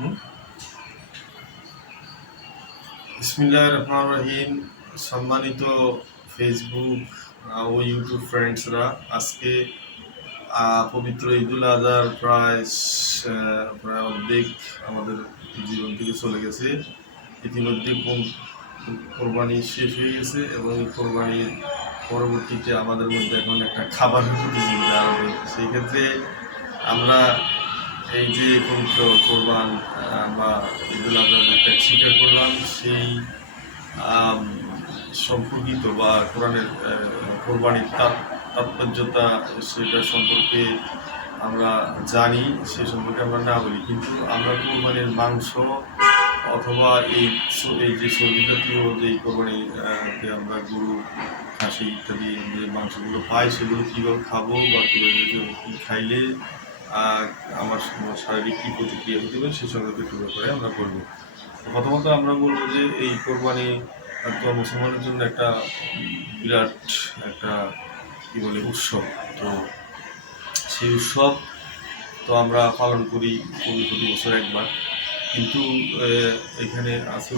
হুম? বিসমিল্লাহ রহমান রহিম সম্মানিত ফেসবুক ও ইউটিউব ফ্রেন্ডসরা আজকে পবিত্র ঈদুল আজহার প্রায় প্রায় অর্ধেক আমাদের জীবন থেকে চলে গেছে। ইতিমধ্যে কোন- কোরবানি শেষ হয়ে গেছে এবং কোরবানির পরবর্তীতে আমাদের মধ্যে এখন একটা খাবারের প্রতিযোগিতা আরম্ভ সেই ক্ষেত্রে আমরা এই যে পবিত্র কোরবান বা ঈদুল আজহা যে ত্যাগ স্বীকার করলাম, সেই সম্পর্কিত বা কোরআনের কোরবানির তাৎ- তাৎপর্যতা সেটা সম্পর্কে আমরা জানি, সে সম্পর্কে আমরা না বলি। কিন্তু আমরা কোরবানির মাংস অথবা এই এই যে সবজি জাতীয় যে কোরবানি আমরা গরু, খাসি ইত্যাদি যে মাংসগুলো পাই, সেগুলো কীভাবে খাব বা কীভাবে কী খাইলে আমার শারীরিক কী প্রতিক্রিয়া হতে পারে সে সম্পর্কে একটু ব্যাপারে আমরা বলব। প্রথমত আমরা বলব যে এই কোরবানি তো মুসলমানের জন্য একটা বিরাট একটা কী বলে উৎসব। তো সেই উৎসব তো আমরা পালন করি প্রতি প্রতি বছর একবার। কিন্তু এখানে আছে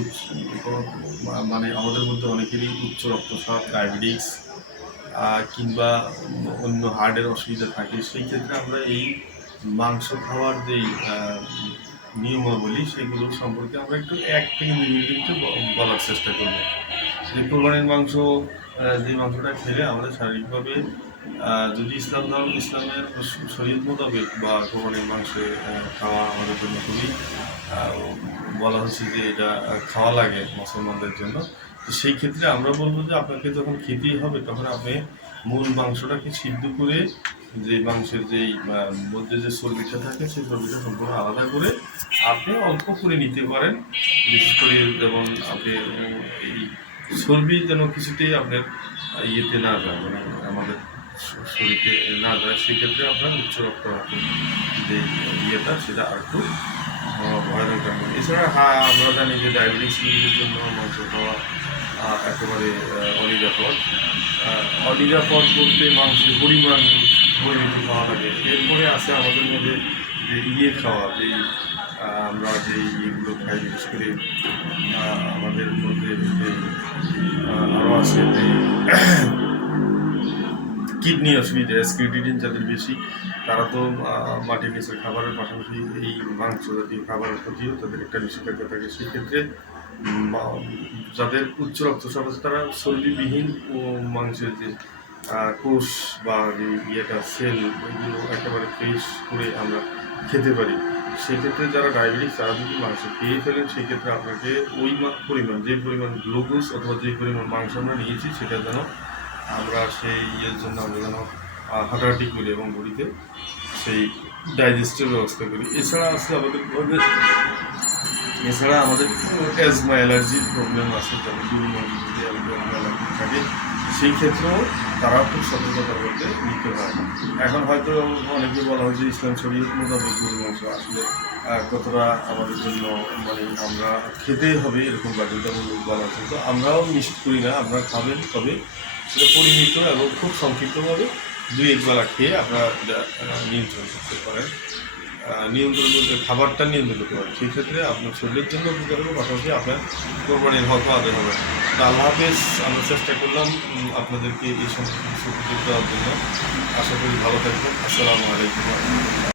মানে আমাদের মধ্যে অনেকেরই উচ্চ রক্তচাপ, ডায়াবেটিস কিংবা অন্য হার্টের অসুবিধা থাকে। সেই ক্ষেত্রে আমরা এই মাংস খাওয়ার আহ, নিয়মাবলী সেগুলো সম্পর্কে আমরা একটু এক থেকে দুই মিনিট একটু বলার চেষ্টা করব। যে কোরবানির মাংস যে মাংসটা খেলে আমাদের শারীরিকভাবে যদি ইসলাম ধর্ম ইসলামের শরীর মোতাবেক বা কোরবানির মাংস খাওয়া আমাদের জন্য খুবই বলা হচ্ছে যে এটা খাওয়া লাগে মুসলমানদের জন্য। তো সেই ক্ষেত্রে আমরা বলব যে আপনাকে যখন খেতেই হবে তখন আপনি মূল মাংসটাকে সিদ্ধ করে যে মাংসের যেই মধ্যে যে চর্বিটা থাকে, সেই চর্বিটা সম্পূর্ণ আলাদা করে আপনি অল্প করে নিতে পারেন। বিশেষ করে যেমন আপনি এই চর্বি যেন কিছুতেই আপনার ইয়েতে না যায় মানে আমাদের শরীরে না যায়, সেক্ষেত্রে আপনার উচ্চ রক্তচাপের যে ইয়েটা, সেটা আর একটু ভয়ানক ব্যাপার। এছাড়া হ্যাঁ আমরা জানি যে ডায়াবেটিস রোগীদের জন্য মাংস খাওয়া একেবারে অনিরাপদ। অনিরাপদ বলতে মাংসের পরিমাণ পরিমিত খাওয়া লাগে। এরপরে আছে আমাদের মধ্যে যে ইয়ে খাওয়া যে আহ, আমরা যে ইয়েগুলো খাই বিশেষ করে আমাদের মধ্যে যে আরও আছে যে কিডনি অসুবিধা স্কিডিডিন যাদের বেশি তারা তো মাটির নিচের খাবারের পাশাপাশি এই মাংস জাতীয় খাবারের প্রতিও তাদের একটা নিষেধাজ্ঞা থাকে। সেক্ষেত্রে উম, মা- যাদের উচ্চ রক্তচাপ আছে তারা চর্বিবিহীন ও মাংসের যে কোষ বা যে ইয়েটা, সেল, ওইগুলো একেবারে ফ্রেশ করে আমরা খেতে পারি। সেক্ষেত্রে যারা ডায়াবেটিস, তারা যদি মাংস খেয়ে ফেলেন, সেক্ষেত্রে আপনাকে ওই পরিমাণ, যে পরিমাণ গ্লুকোজ অথবা যে পরিমাণ মাংস আমরা নিয়েছি, সেটা যেন আমরা সেই ইয়ের জন্য আমরা যেন হাঁটাহাঁটি করি এবং বডিতে সেই ডাইজেস্টের ব্যবস্থা করি। এছাড়া আছে আমাদের এছাড়া আমাদের অ্যাজমা অ্যালার্জির প্রবলেম আছে, যেমন থাকে সেই ক্ষেত্রেও তারা খুব সতর্কতার মধ্যে নিতে হয়। এখন হয়তো অনেকে বলা হয় যে ইসলাম শরীর মোতাবেক মাংস আসলে কতটা আমাদের জন্য মানে আমরা খেতেই হবে এরকম বাধ্যতামূলক বলা হচ্ছে। তো আমরাও নিশ্চিত করি না আপনারা খাবেন তবে সেটা পরিমিত এবং খুব সংক্ষিপ্তভাবে দুই এক বেলা খেয়ে আপনারা নিয়ন্ত্রণ করতে পারেন। নিয়ন্ত্রণ করতে খাবারটা নিয়ন্ত্রণ করতে পারেন। সেই ক্ষেত্রে আপনার শরীরের জন্য উপকার হবে, পাশাপাশি আপনার কোরবানির হক আদায় হবে। তা আল্লাহ হাফেজ, আমরা চেষ্টা করলাম আপনাদেরকে এই সমস্ত কিছু দেওয়ার জন্য। আশা করি ভালো থাকবেন। আসসালামু আলাইকুম।